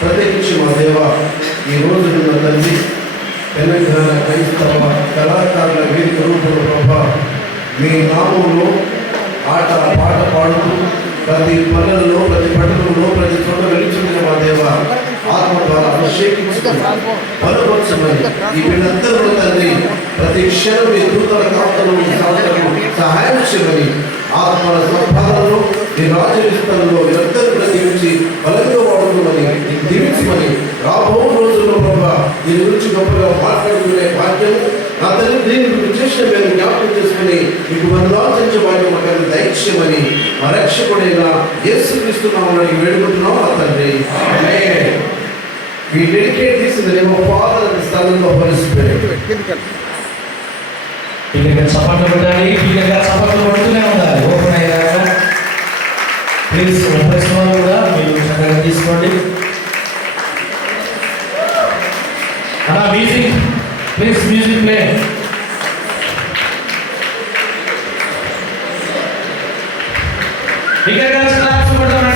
ప్రత్యేకించి మా దేవ ఈ రోజు తండ్రి తెలంగాణ క్రైస్తవ కళాకారుల వేదిక రూపంలో ప్రభా మీ నామంలో ఆట పాట పాడుతూ ప్రతి పనులలో ప్రతి పట్టణంలో ప్రతి చోట వెలుచున్న మా దేవ ఆత్మ ద్వారా అభిషేకించుకుని బలపరచమని ఈ వీళ్ళందరూ తండ్రి ప్రతి క్షణం మీ దూతల కాపులను సహాయం చేయమని ఆత్మల సంపాదనలో ఈ రాజవిస్తరణలో వీరందరూ దీవించి బలంగా వాడుకోమని దీవించమని రాబో రోజుల్లో ప్రభా దీని గురించి గొప్పగా మాట్లాడుకునే భాగ్యం నా తల్లి దీని గురించి చేసిన మేము జ్ఞాపకం చేసుకుని మీకు వందలాచరించే భాగ్యం మాకు దైత్యమని మా రక్షకుడైన యేసుక్రీస్తు నామమున వేడుకుంటున్నాం మా తండ్రి. We dedicate this in the name of Father and the Son and the Holy Spirit. పిల్లగా సపోర్ట్ పెట్టాలి, పిల్లగా సపోర్ట్ పడుతూనే ఉండాలి. ఓపెన్ అయ్యాక ప్లీజ్ ప్రశ్న కూడా మీరు చక్కగా తీసుకోండి. అలా మ్యూజిక్ ప్లీజ్, మ్యూజిక్ ప్లే. పిల్లగా క్లాస్ కొడతాం.